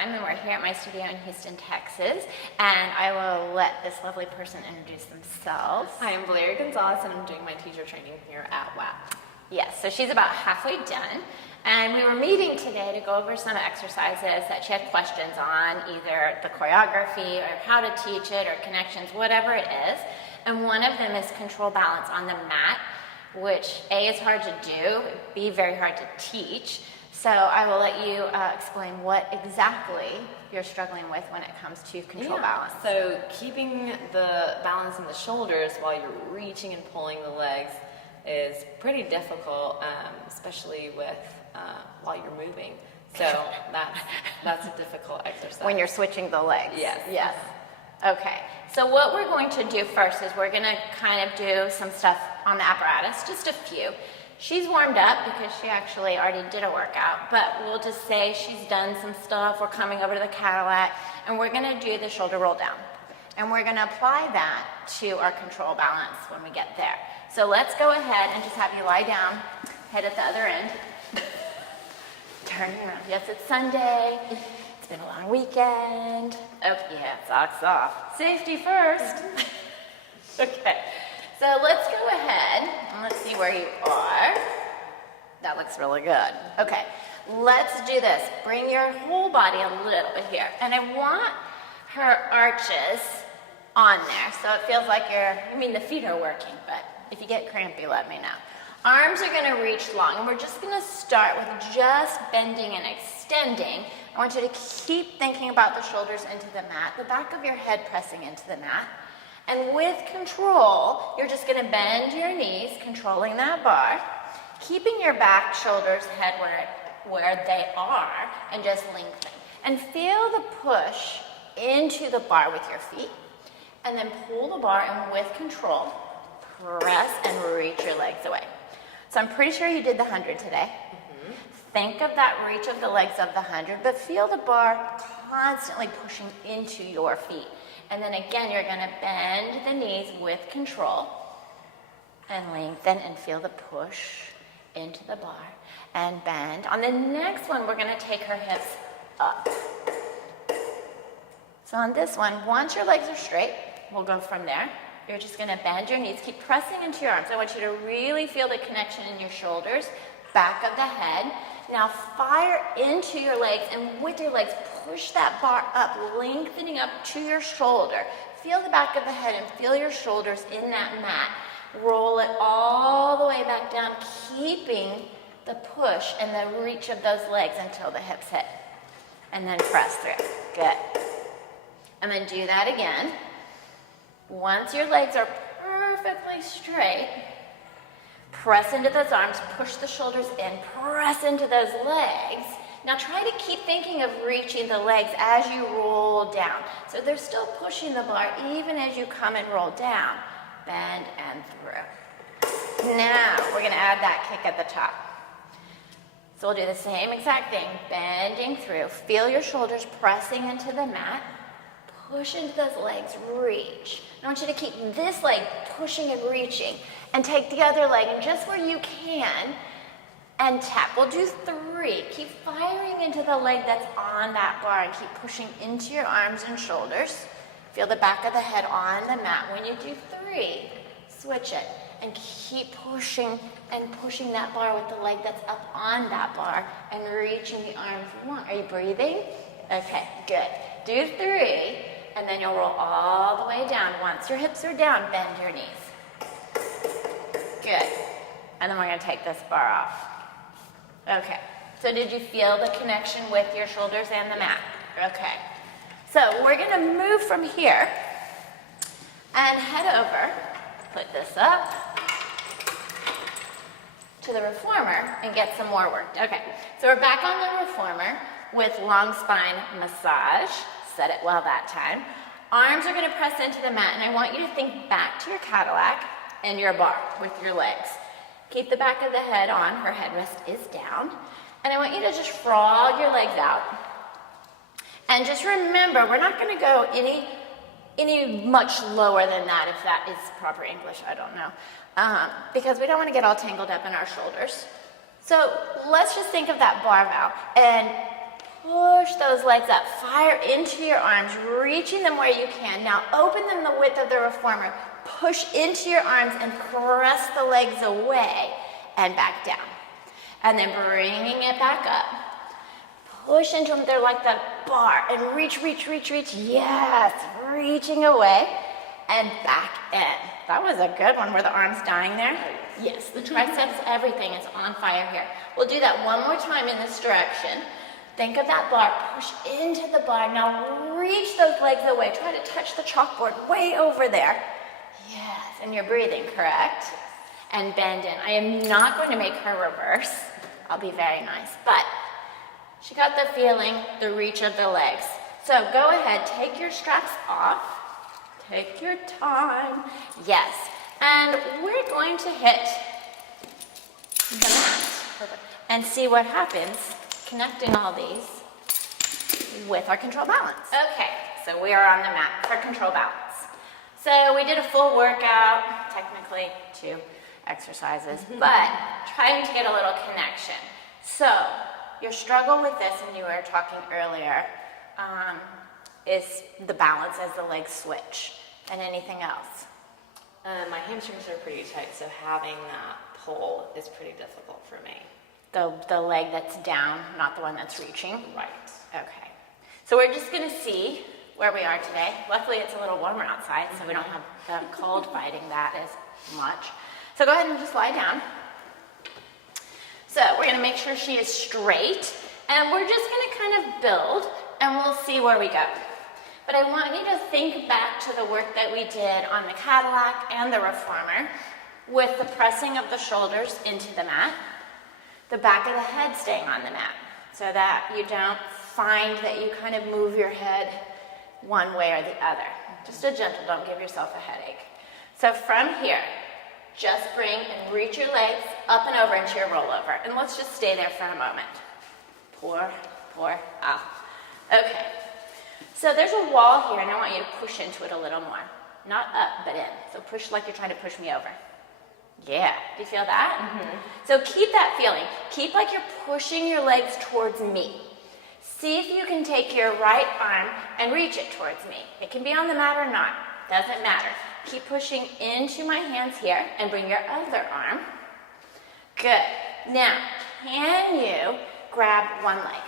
time, and we're here at my studio in Houston, Texas, and I will let this lovely person introduce themselves. Hi, I'm Valeria Gonzalez, and I'm doing my teacher training here at WAP. Yes, so she's about halfway done, and we were meeting today to go over some exercises that she had questions on, either the choreography or how to teach it or connections, whatever it is. And one of them is control balance on the mat, which A, is hard to do, B, very hard to teach. So I will let you explain what exactly you're struggling with when it comes to control balance. So keeping the balance in the shoulders while you're reaching and pulling the legs is pretty difficult, especially with while you're moving. So that's a difficult exercise. When you're switching the legs. Yes. Yes. Okay. So what we're going to do first is we're going to kind of do some stuff on the apparatus, just a few. She's warmed up because she actually already did a workout, but we'll just say she's done some stuff. We're coming over to the Cadillac, and we're going to do the shoulder roll down. And we're going to apply that to our control balance when we get there. So let's go ahead and just have you lie down, head at the other end, turn around. Yes, it's Sunday. It's been a long weekend. Oh, yeah, socks off. Safety first. Okay. So let's go ahead and let's see where you are. That looks really good. Okay, let's do this. Bring your whole body a little bit here. And I want her arches on there so it feels like the feet are working, but if you get crampy, let me know. Arms are gonna reach long, and we're just gonna start with just bending and extending. I want you to keep thinking about the shoulders into the mat, the back of your head pressing into the mat. And with control, you're just gonna bend your knees, controlling that bar, keeping your back, shoulders, head where they are, and just lengthen. And feel the push into the bar with your feet, and then pull the bar, and with control, press and reach your legs away. So I'm pretty sure you did the 100 today. Mm-hmm. Think of that reach of the legs of the 100, but feel the bar constantly pushing into your feet. And then again, you're gonna bend the knees with control and lengthen and feel the push into the bar and bend. On the next one, we're gonna take her hips up. So on this one, once your legs are straight, we'll go from there. You're just gonna bend your knees, keep pressing into your arms. I want you to really feel the connection in your shoulders, back of the head. Now fire into your legs, and with your legs, push that bar up, lengthening up to your shoulder. Feel the back of the head and feel your shoulders in that mat. Roll it all the way back down, keeping the push and the reach of those legs until the hips hit. And then press through. Good. And then do that again. Once your legs are perfectly straight, press into those arms, push the shoulders in, press into those legs. Now try to keep thinking of reaching the legs as you roll down. So they're still pushing the bar even as you come and roll down. Bend and through. Now we're gonna add that kick at the top. So we'll do the same exact thing, bending through. Feel your shoulders pressing into the mat. Push into those legs, reach. I want you to keep this leg pushing and reaching, and take the other leg, and just where you can, and tap. We'll do 3. Keep firing into the leg that's on that bar, and keep pushing into your arms and shoulders. Feel the back of the head on the mat. When you do 3, switch it, and keep pushing and pushing that bar with the leg that's up on that bar, and reaching the arms. 1. Are you breathing? Okay, good. Do 3. And then you'll roll all the way down. Once your hips are down, bend your knees. Good. And then we're gonna take this bar off. Okay. So did you feel the connection with your shoulders and the mat? Okay. So we're gonna move from here and head over, put this up, to the Reformer and get some more work. Okay. So we're back on the Reformer with long spine massage. Said it well that time. Arms are gonna press into the mat, and I want you to think back to your Cadillac and your bar with your legs. Keep the back of the head on, her headrest is down, and I want you to just frog your legs out. And just remember, we're not gonna go any much lower than that, if that is proper English, I don't know. Because we don't wanna get all tangled up in our shoulders. So let's just think of that barbell and Push those legs up. Fire into your arms, reaching them where you can. Now open them the width of the reformer. Push into your arms and press the legs away and back down. And then bringing it back up. Push into them. They're like the bar. And reach, reach, reach, reach. Yes. Reaching away and back in. That was a good one. Were the arms dying there? Yes. The triceps, everything is on fire here. We'll do that one more time in this direction. Think of that bar. Push into the bar. Now reach those legs away. Try to touch the chalkboard way over there. Yes. And you're breathing, correct? And bend in. I am not going to make her reverse. I'll be very nice. But she got the feeling, the reach of the legs. So go ahead, take your straps off. Take your time. Yes. And we're going to hit the mat and see what happens connecting all these with our control balance. Okay, so we are on the mat for control balance. So we did a full workout, technically 2 exercises, but trying to get a little connection. So your struggle with this, and you were talking earlier, is the balance as the legs switch, and anything else? My hamstrings are pretty tight, so having that pull is pretty difficult for me. The leg that's down, not the one that's reaching? Right. Okay. So we're just going to see where we are today. Luckily, it's a little warmer outside, so we don't have the cold fighting that as much. So go ahead and just lie down. So we're going to make sure she is straight, and we're just going to kind of build, and we'll see where we go. But I want you to think back to the work that we did on the Cadillac and the Reformer with the pressing of the shoulders into the mat, the back of the head staying on the mat, so that you don't find that you kind of move your head one way or the other. Just a gentle, don't give yourself a headache. So from here, just bring and reach your legs up and over into your rollover. And let's just stay there for a moment. Pour out. Okay. So there's a wall here, and I want you to push into it a little more. Not up, but in. So push like you're trying to push me over. Yeah. Do you feel that? Mm-hmm. So keep that feeling. Keep like you're pushing your legs towards me. See if you can take your right arm and reach it towards me. It can be on the mat or not. Doesn't matter. Keep pushing into my hands here and bring your other arm. Good. Now, can you grab one leg?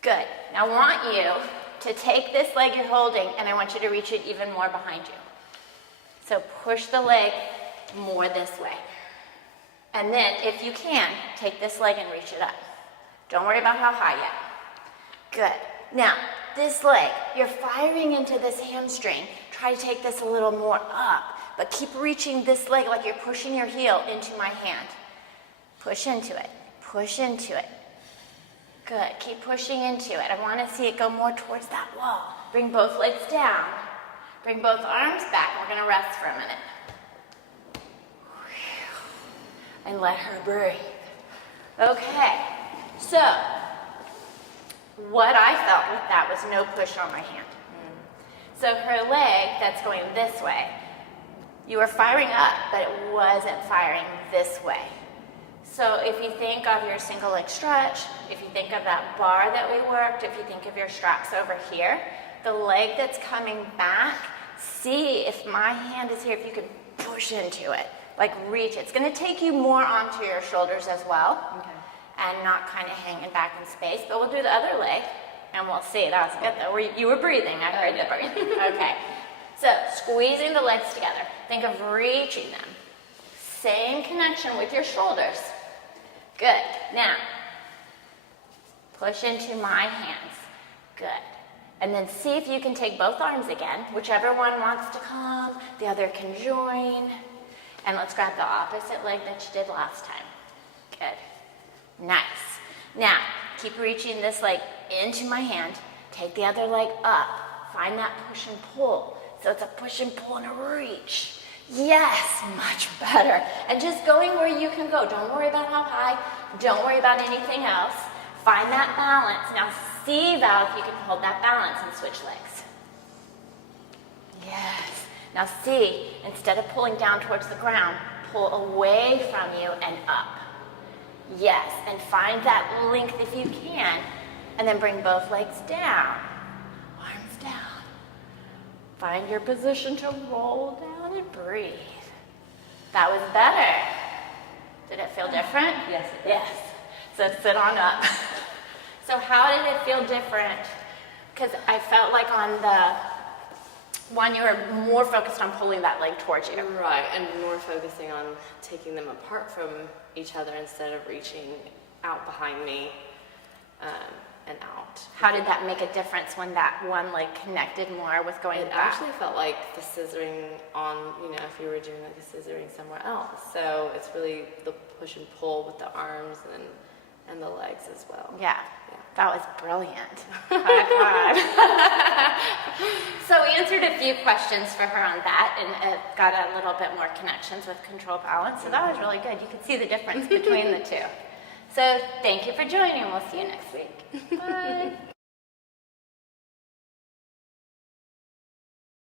Good. Now I want you to take this leg you're holding, and I want you to reach it even more behind you. So push the leg more this way. And then, if you can, take this leg and reach it up. Don't worry about how high yet. Good. Now, this leg, you're firing into this hamstring. Try to take this a little more up, but keep reaching this leg like you're pushing your heel into my hand. Push into it. Push into it. Good. Keep pushing into it. I want to see it go more towards that wall. Bring both legs down. Bring both arms back. We're going to rest for a minute. And let her breathe. Okay. So, what I felt with that was no push on my hand. So her leg that's going this way, you were firing up, but it wasn't firing this way. So if you think of your single leg stretch, if you think of that bar that we worked, if you think of your straps over here, the leg that's coming back, see if my hand is here, if you can push into it, like reach it. It's going to take you more onto your shoulders as well, and not kind of hanging back in space, but we'll do the other leg, and we'll see. That was good though. You were breathing, I heard the breathing. Okay, so squeezing the legs together. Think of reaching them. Same connection with your shoulders. Good. Now, push into my hands. Good. And then see if you can take both arms again. Whichever one wants to come, the other can join. And let's grab the opposite leg that you did last time. Good. Nice. Now, keep reaching this leg into my hand. Take the other leg up. Find that push and pull. So it's a push and pull and a reach. Yes, much better. And just going where you can go. Don't worry about how high. Don't worry about anything else. Find that balance. Now see, Val, if you can hold that balance and switch legs. Yes. Now see, instead of pulling down towards the ground, pull away from you and up. Yes, and find that length if you can. And then bring both legs down, arms down. Find your position to roll down and breathe. That was better. Did it feel different? Yes, it did. Yes. So sit on up. So how did it feel different? Because I felt like on the one you were more focused on pulling that leg towards you. Right, and more focusing on taking them apart from each other instead of reaching out behind me and out. How did that make a difference when that one leg connected more with going It back? actually felt like the scissoring on, if you were doing like a scissoring somewhere else. So it's really the push and pull with the arms and the legs as well. Yeah, that was brilliant. High five. So we answered a few questions for her on that and it got a little bit more connections with control balance. So that was really good. You could see the difference between the two. So thank you for joining. We'll see you next week. Bye.